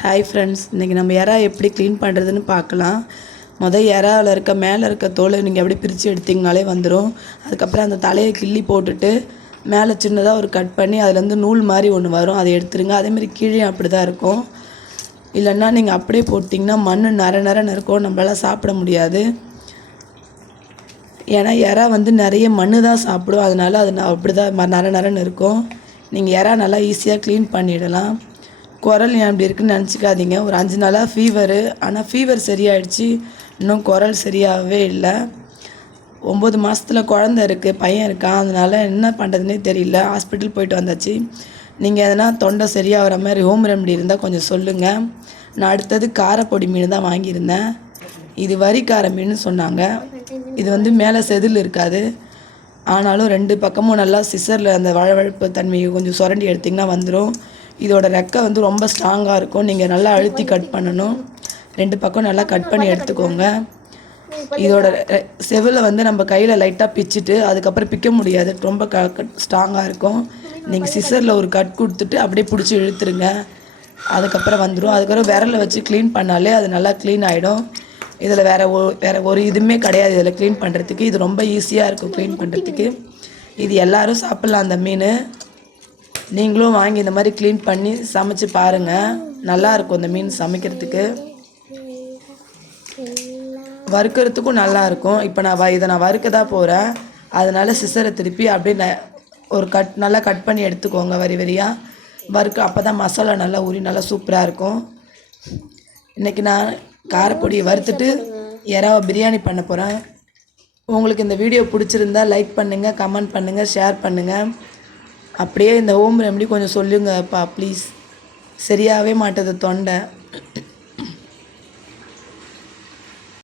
Hi friends, இன்றைக்கி நம்ம எறா எப்படி க்ளீன் பண்ணுறதுன்னு பார்க்கலாம். எறாவில் மேலே இருக்க தோலை நீங்கள் எப்படி பிரித்து எடுத்திங்கனாலே வந்துடும். அதுக்கப்புறம் அந்த தலையை கிள்ளி போட்டுட்டு மேலே சின்னதாக ஒரு கட் பண்ணி அதுலேருந்து நூல் மாதிரி ஒன்று வரும், அதை எடுத்துருங்க. அதேமாதிரி கீழே அப்படி தான் இருக்கும். இல்லைன்னா நீங்கள் அப்படியே போட்டிங்கன்னா மண் நரன்னு இருக்கும், நம்மளால் சாப்பிட முடியாது. ஏன்னா எறா நிறைய மண் தான் சாப்பிடும், அதனால் அது அப்படி தான் நரன்னு இருக்கும். நீங்கள் எறா நல்லா ஈஸியாக க்ளீன் பண்ணிடலாம். குரல் ஏன் அப்படி இருக்குன்னு நினச்சிக்காதீங்க. ஒரு 5 நாளாக ஃபீவரு, ஆனால் ஃபீவர் சரியாயிடுச்சு, இன்னும் குரல் சரியாகவே இல்லை. 9 மாதத்தில் குழந்த இருக்குது, பையன் இருக்கான், அதனால் என்ன பண்ணுறதுனே தெரியல. ஹாஸ்பிட்டல் போயிட்டு வந்தாச்சு. நீங்கள் எதனா தொண்டை சரியாகிற மாதிரி ஹோம் ரெமெடி இருந்தால் கொஞ்சம் சொல்லுங்கள். நான் அடுத்தது காரப்பொடி மீன் தான் வாங்கியிருந்தேன். இது வரிக்கார மீன் சொன்னாங்க. இது மேலே செதில் இருக்காது, ஆனாலும் 2 பக்கமும் நல்லா சிசரில் அந்த வழவழப்பு தன்மையை கொஞ்சம் சுரண்டி எடுத்திங்கன்னா வந்துடும். இதோட ரெக்கை ரொம்ப ஸ்ட்ராங்காக இருக்கும். நீங்கள் நல்லா அழுத்தி கட் பண்ணணும். 2 பக்கம் நல்லா கட் பண்ணி எடுத்துக்கோங்க. இதோட செவில் நம்ம கையில் லைட்டாக பிச்சுட்டு அதுக்கப்புறம் பிக்க முடியாது, ரொம்ப ஸ்ட்ராங்காக இருக்கும். நீங்கள் சிசரில் ஒரு கட் கொடுத்துட்டு அப்படியே பிடிச்சி இழுத்துருங்க, அதுக்கப்புறம் வந்துடும். அதுக்கப்புறம் விரலை வச்சு க்ளீன் பண்ணாலே அது நல்லா க்ளீன் ஆகிடும். இதில் வேறு ஒரு இதுவுமே கிடையாது இதில் க்ளீன் பண்ணுறதுக்கு. இது ரொம்ப ஈஸியாக இருக்கும் க்ளீன் பண்ணுறதுக்கு. இது எல்லோரும் சாப்பிட்லாம். அந்த மீன் நீங்களும் வாங்கி இந்த மாதிரி க்ளீன் பண்ணி சமைச்சு பாருங்கள், நல்லாயிருக்கும். இந்த மீன் சமைக்கிறதுக்கு வறுக்கிறதுக்கும் நல்லாயிருக்கும். இப்போ இதை நான் வறுக்க தான் போகிறேன், அதனால் சிசரை திருப்பி அப்படியே ஒரு நல்லா கட் பண்ணி எடுத்துக்கோங்க வரி வரியாக வறுக்க. அப்போ தான் மசாலா நல்லா ஊறி நல்லா சூப்பராக இருக்கும். இன்றைக்கி நான் காரப்பொடியை வறுத்துட்டு எறாவை பிரியாணி பண்ண போகிறேன். உங்களுக்கு இந்த வீடியோ பிடிச்சிருந்தா லைக் பண்ணுங்கள், கமெண்ட் பண்ணுங்கள், ஷேர் பண்ணுங்கள். அப்படியே இந்த ஹோம் ரெமெடி கொஞ்சம் சொல்லுங்கப்பா ப்ளீஸ். சரியாகவே மாட்டேது தொண்டை.